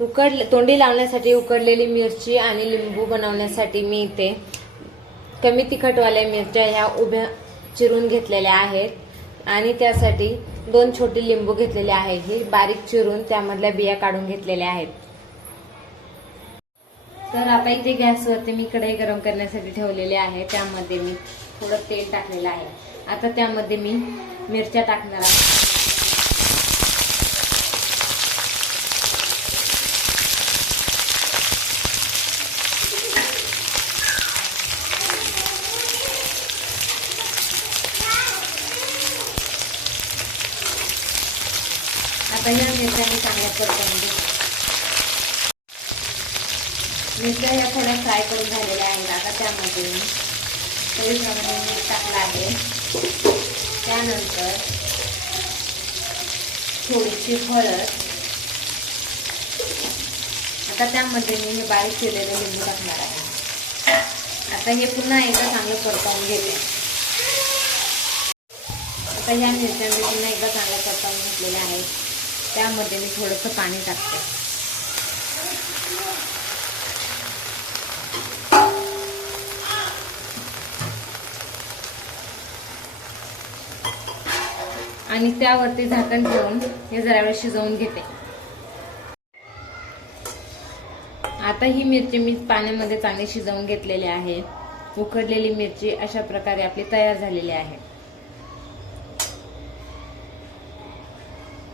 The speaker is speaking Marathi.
तोंडी लावण्यासाठी उकडलेली मिरची आणि लिंबू बनवण्यासाठी मी इथे कमी तिखटवाल्या मिरच्या ह्या उभ्या चिरून घेतलेल्या आहेत आणि त्यासाठी 2 छोटे लिंबू घेतलेले आहेत. हे बारीक चिरून त्यामधल्या बिया काढून घेतलेल्या आहेत. तर आता इथे गॅसवरती मी कढई गरम करण्यासाठी ठेवलेली आहे. त्यामध्ये मी थोडं तेल टाकलेलं आहे. आता त्यामध्ये मी मिरच्या टाकणार आहे. आता या मिरच्या मी चांगल्या परतून घेते. मिरच्या या थोड्या फ्राय करून झालेल्या आहेत. आता त्यामध्ये मी चवीप्रमाणे मीठ टाकलं आहे. त्यानंतर थोडीशी हळद. आता त्यामध्ये मी बारीक केलेले लिंबू टाकणार आहे. आता हे पुन्हा एकदा चांगलं परतवून घेते. आता ह्या मिरच्या मी पुन्हा एकदा चांगल्या परतवून घेतलेल्या आहेत. त्यामध्ये मी थोडंसं पाणी टाकते. आणि त्यावरती झाकण ठेवून हे जरा वेळ शिजवून घेते. आता ही मिरची मी पाण्यामध्ये चांगली शिजवून घेतलेली आहे. उकडलेली मिरची अशा प्रकारे आपली तयार झालेली आहे.